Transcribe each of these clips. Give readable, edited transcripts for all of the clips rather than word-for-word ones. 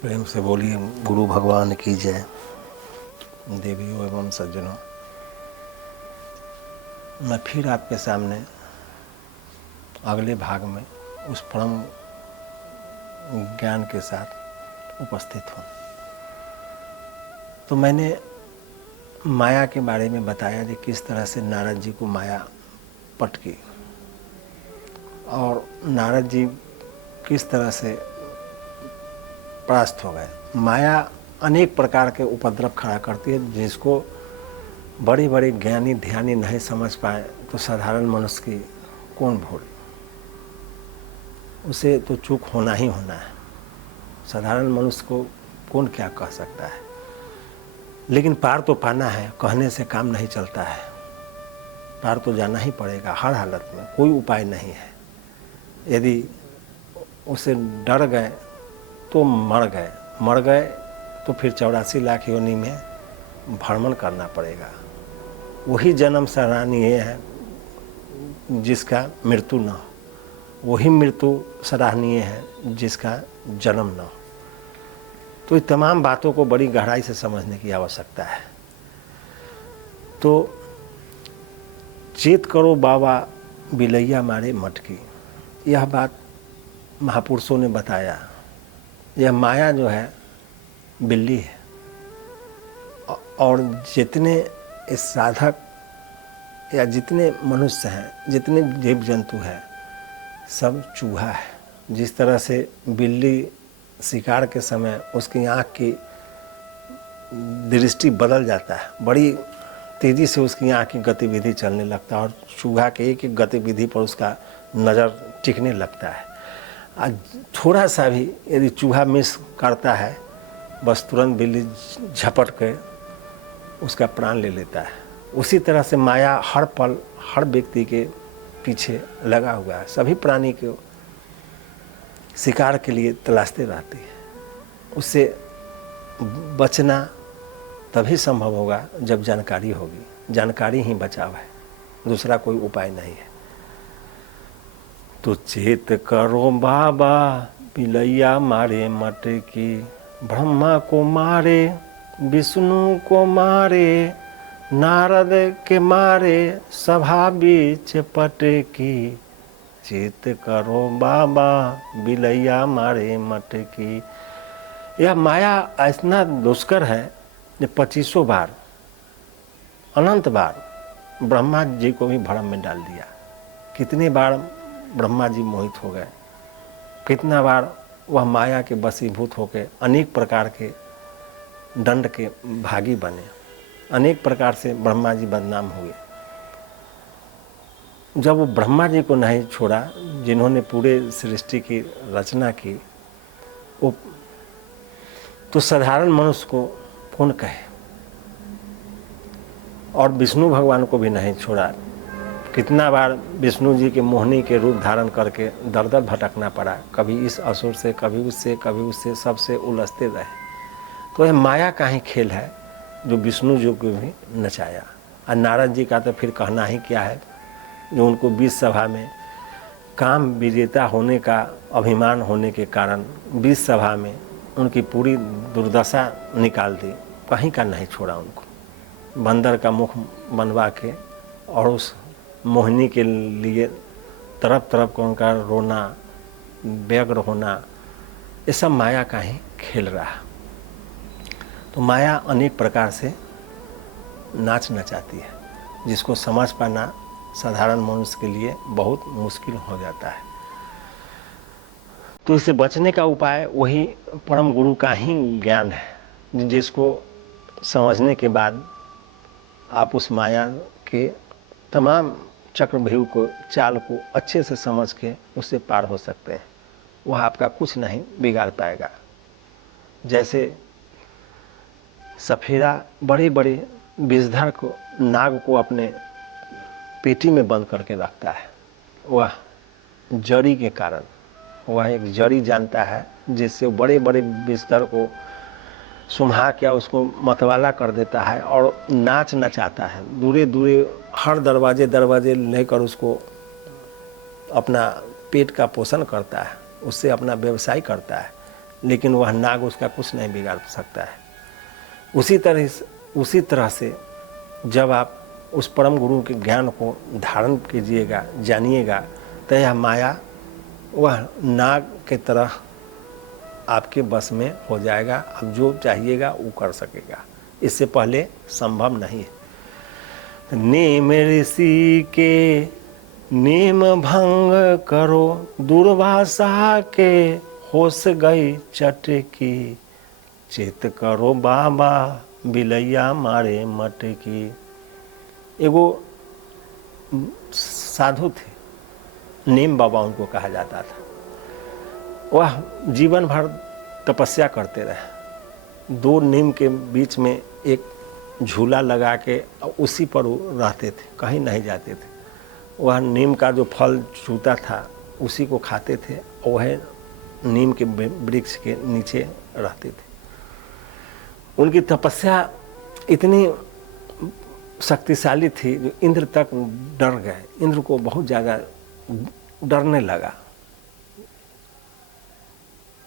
प्रेम से बोलिए गुरु भगवान की जय। देवियों एवं सज्जनों, मैं फिर आपके सामने अगले भाग में उस परम ज्ञान के साथ उपस्थित हूँ। तो मैंने माया के बारे में बताया कि किस तरह से नारद जी को माया पटकी और नारद जी किस तरह से परास्त हो गए। माया अनेक प्रकार के उपद्रव खड़ा करती है, जिसको बड़े बड़े ज्ञानी ध्यानी नहीं समझ पाए तो साधारण मनुष्य की कौन भूल, उसे तो चूक होना ही होना है। साधारण मनुष्य को कौन क्या कह सकता है, लेकिन पार तो पाना है। कहने से काम नहीं चलता है, पार तो जाना ही पड़ेगा हर हालत में, कोई उपाय नहीं है। यदि उसे डर गए तो मर गए तो फिर 84 लाख योनि में भ्रमण करना पड़ेगा। वही जन्म सराहनीय है जिसका मृत्यु न हो, वही मृत्यु सराहनीय है जिसका जन्म न हो। तो इन तमाम बातों को बड़ी गहराई से समझने की आवश्यकता है। तो चेत करो बाबा बिलैया मारे मटकी, यह बात महापुरुषों ने बताया। यह माया जो है बिल्ली है, और जितने इस साधक या जितने मनुष्य हैं, जितने जीव जंतु हैं, सब चूहा है। जिस तरह से बिल्ली शिकार के समय उसकी आँख की दृष्टि बदल जाता है, बड़ी तेज़ी से उसकी आँख की गतिविधि चलने लगता है, और चूहा के एक एक गतिविधि पर उसका नज़र टिकने लगता है। आज थोड़ा सा भी यदि चूहा मिस करता है, बस तुरंत बिल्ली झपट के उसका प्राण ले लेता है। उसी तरह से माया हर पल हर व्यक्ति के पीछे लगा हुआ है, सभी प्राणी को शिकार के लिए तलाशते रहती है। उससे बचना तभी संभव होगा जब जानकारी होगी। जानकारी ही बचाव है, दूसरा कोई उपाय नहीं है। तो चेत करो बाबा बिलैया मारे मटकी, ब्रह्मा को मारे विष्णु को मारे, नारद के मारे सभा बीच पटकी। चेत करो बाबा बिलैया मारे मटकी। यह माया ऐसा दुष्कर है कि 2500 बार, अनंत बार ब्रह्मा जी को भी भ्रम में डाल दिया। कितने बार ब्रह्मा जी मोहित हो गए, कितना बार वह माया के वशीभूत होकर अनेक प्रकार के दंड के भागी बने, अनेक प्रकार से ब्रह्मा जी बदनाम हुए। जब वो ब्रह्मा जी को नहीं छोड़ा, जिन्होंने पूरे सृष्टि की रचना की, वो तो साधारण मनुष्य को कौन कहे। और विष्णु भगवान को भी नहीं छोड़ा। कितना बार विष्णु जी के मोहिनी के रूप धारण करके दर दर भटकना पड़ा, कभी इस असुर से, कभी उससे, सबसे उलझते रहे। तो यह माया का ही खेल है जो विष्णु जी को भी नचाया। और नारद जी का तो फिर कहना ही क्या है, जो उनको बीच सभा में काम विजेता होने का अभिमान होने के कारण बीच सभा में उनकी पूरी दुर्दशा निकाल दी, कहीं का नहीं छोड़ा उनको। बंदर का मुख बनवा के और उस मोहिनी के लिए तरफ तरफ का उनका रोना, व्यग्र होना, ये सब माया का ही खेल रहा। तो माया अनेक प्रकार से नाच नचाती है, जिसको समझ पाना साधारण मनुष्य के लिए बहुत मुश्किल हो जाता है। तो इससे बचने का उपाय वही परम गुरु का ही ज्ञान है, जिसको समझने के बाद आप उस माया के तमाम चक्रव्यूह को, चाल को अच्छे से समझ के उससे पार हो सकते हैं। वह आपका कुछ नहीं बिगाड़ पाएगा। जैसे सफेदा बड़े बड़े विषधर को, नाग को अपने पेटी में बंद करके रखता है, वह जड़ी के कारण। वह एक जड़ी जानता है जिससे बड़े बड़े विषधर को सुम्हा क्या उसको मतवाला कर देता है और नाच नचाता है। दूरे दूरे हर दरवाजे लेकर उसको अपना पेट का पोषण करता है, उससे अपना व्यवसाय करता है। लेकिन वह नाग उसका कुछ नहीं बिगाड़ सकता है। उसी तरह से जब आप उस परम गुरु के ज्ञान को धारण कीजिएगा, जानिएगा, तो यह माया वह नाग के तरह आपके बस में हो जाएगा। अब जो चाहिएगा वो कर सकेगा, इससे पहले संभव नहीं है। नेम ऋषि के नेम भंग करो, दुर्वासा के होश गई चटकी, चित करो बाबा बिलैया मारे मटकी। एगो साधु थे, नीम बाबा उनको कहा जाता था। वह जीवन भर तपस्या करते रहे। 2 नीम के बीच में एक झूला लगा के उसी पर वो रहते थे, कहीं नहीं जाते थे। वह नीम का जो फल छूता था उसी को खाते थे और वह नीम के वृक्ष के नीचे रहते थे। उनकी तपस्या इतनी शक्तिशाली थी जो इंद्र तक डर गए। इंद्र को बहुत ज़्यादा डरने लगा।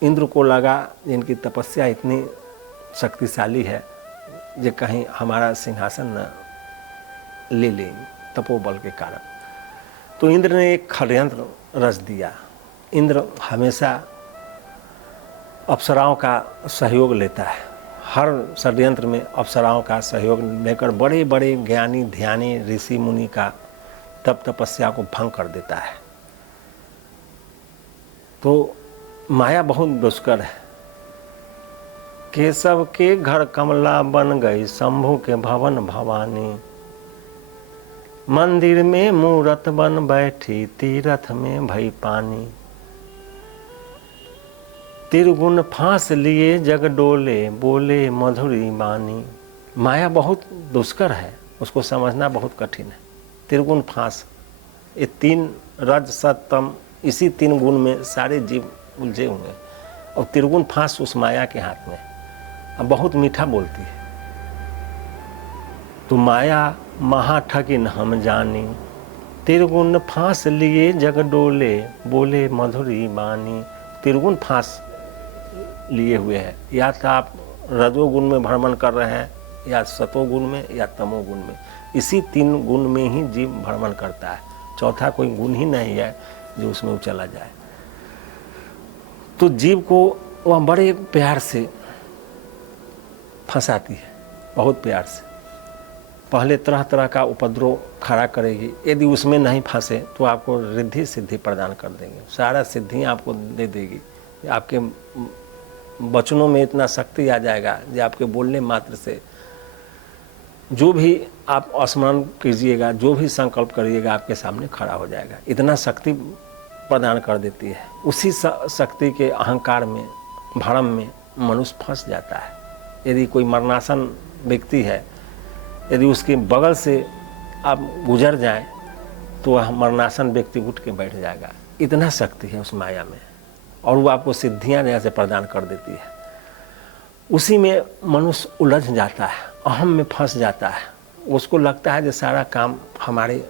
इंद्र को लगा इनकी तपस्या इतनी शक्तिशाली है जो कहीं हमारा सिंहासन न ले लें तपोबल के कारण। तो इंद्र ने एक षड्यंत्र रच दिया। इंद्र हमेशा अप्सराओं का सहयोग लेता है। हर षड्यंत्र में अप्सराओं का सहयोग लेकर बड़े बड़े ज्ञानी ध्यानी ऋषि मुनि का तप तपस्या को भंग कर देता है। तो माया बहुत दुष्कर है। केशव के घर कमला बन गई, शंभु के भवन भवानी, मंदिर में मूरत बन बैठी, तीरथ में भई पानी, तिरगुन फांस लिए जग डोले, बोले मधुरी बानी। माया बहुत दुष्कर है, उसको समझना बहुत कठिन है। तिरगुन फांस, ये 3 रज सत तम, इसी 3 गुण में सारे जीव उलझे हुए हैं और तिरगुन फांस उस माया के हाथ में। अब बहुत मीठा बोलती है। तो माया महा ठगिन हम जानी, तिरगुन फांस लिए जग डोले, बोले मधुरी बानी। तिरगुन फांस लिए हुए हैं, या तो आप रजोगुण में भ्रमण कर रहे हैं, या सतोगुण में, या तमोगुण में। इसी 3 गुण में ही जीव भ्रमण करता है। चौथा कोई गुण ही नहीं है जो उसमें वो चला जाए। तो जीव को वह बड़े प्यार से फंसाती है, बहुत प्यार से। पहले तरह तरह का उपद्रव खड़ा करेगी। यदि उसमें नहीं फंसे तो आपको रिद्धि सिद्धि प्रदान कर देंगे, सारा सिद्धियाँ आपको दे देगी। आपके वचनों में इतना शक्ति आ जाएगा जो आपके बोलने मात्र से जो भी आप स्मरण कीजिएगा, जो भी संकल्प करिएगा, आपके सामने खड़ा हो जाएगा। इतना शक्ति प्रदान कर देती है। उसी शक्ति के अहंकार में, भ्रम में मनुष्य फंस जाता है। यदि कोई मरणासन व्यक्ति है, यदि उसके बगल से आप गुजर जाएं तो वह मरणासन व्यक्ति उठ के बैठ जाएगा। इतना शक्ति है उस माया में, और वो आपको सिद्धियां जैसे प्रदान कर देती है। उसी में मनुष्य उलझ जाता है, अहम में फंस जाता है। उसको लगता है कि सारा काम हमारे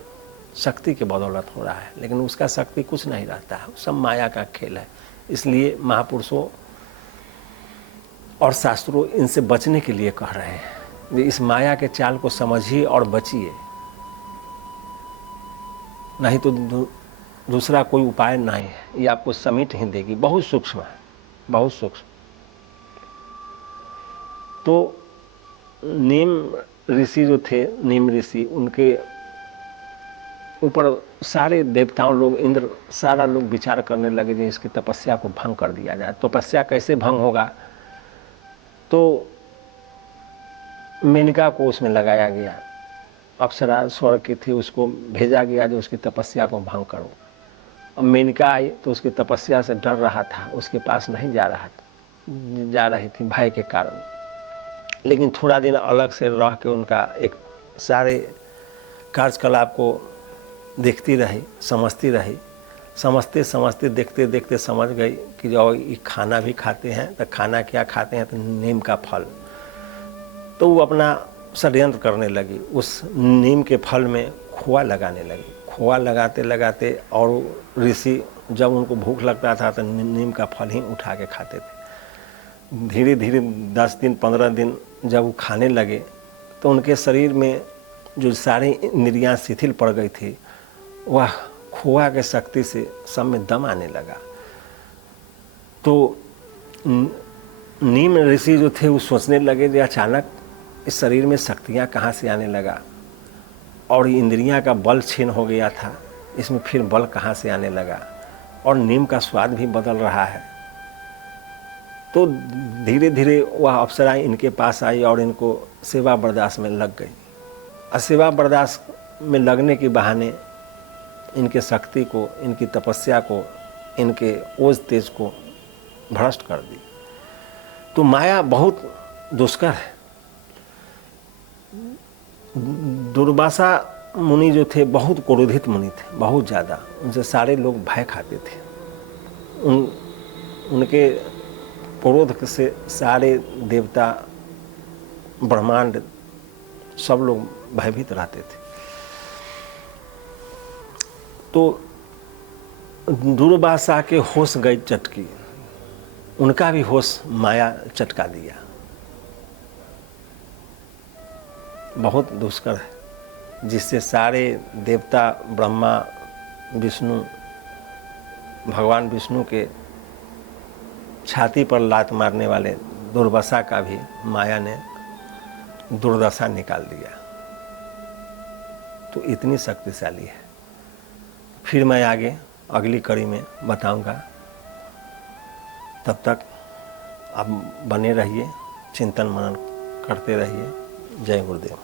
शक्ति के बदौलत हो रहा है, लेकिन उसका शक्ति कुछ नहीं रहता है, सब माया का खेल है। इसलिए महापुरुषों और शास्त्रों इनसे बचने के लिए कह रहे हैं, इस माया के चाल को समझिए और बचिए, नहीं तो दूसरा कोई उपाय नहीं है। ये आपको समेट ही देगी। बहुत सूक्ष्म है, बहुत सूक्ष्म। तो नीम ऋषि जो थे, नीम ऋषि, उनके ऊपर सारे देवताओं लोग, इंद्र, सारा लोग विचार करने लगे कि इसकी तपस्या को भंग कर दिया जाए। तपस्या कैसे भंग होगा? तो मेनका को उसमें लगाया गया, अप्सरा स्वर्ग की थी, उसको भेजा गया जो उसकी तपस्या को भंग करो। अब मेनका आई तो उसकी तपस्या से डर रहा था, उसके पास नहीं जा रही थी भय के कारण। लेकिन थोड़ा दिन अलग से रह के उनका एक सारे कार्यकलाप को देखती रही, समझती रही। समझते समझते देखते देखते समझ गई कि जो ये खाना भी खाते हैं तो खाना क्या खाते हैं, तो नीम का फल। तो वो अपना षड्यंत्र करने लगी, उस नीम के फल में खोआ लगाने लगी। खोआ लगाते लगाते, और ऋषि जब उनको भूख लगता था तो नीम का फल ही उठा के खाते थे। धीरे धीरे 10 दिन 15 दिन जब वो खाने लगे तो उनके शरीर में जो सारी इंद्रियां शिथिल पड़ गई थी, वह खोआ के शक्ति से सब में दम आने लगा। तो नीम ऋषि जो थे वो सोचने लगे कि अचानक इस शरीर में शक्तियाँ कहाँ से आने लगा, और इंद्रियां का बल छीन हो गया था, इसमें फिर बल कहाँ से आने लगा, और नीम का स्वाद भी बदल रहा है। तो धीरे धीरे वह अप्सराएं इनके पास आई और इनको सेवा बर्दाश्त में लग गई। और सेवा बर्दाश्त में लगने के बहाने इनके शक्ति को, इनकी तपस्या को, इनके ओज तेज को भ्रष्ट कर दी। तो माया बहुत दुष्कर है। दुर्वासा मुनि जो थे बहुत क्रोधित मुनि थे, बहुत ज़्यादा। उनसे सारे लोग भय खाते थे। उनके क्रोध से सारे देवता, ब्रह्मांड सब लोग भयभीत रहते थे। तो दुर्वासा के होश गई चटकी, उनका भी होश माया चटका दिया। बहुत दुष्कर है, जिससे सारे देवता, ब्रह्मा, विष्णु, भगवान विष्णु के छाती पर लात मारने वाले दुर्वासा का भी माया ने दुर्दशा निकाल दिया। तो इतनी शक्तिशाली है। फिर मैं आगे अगली कड़ी में बताऊंगा। तब तक आप बने रहिए, चिंतन मनन करते रहिए। जय गुरुदेव।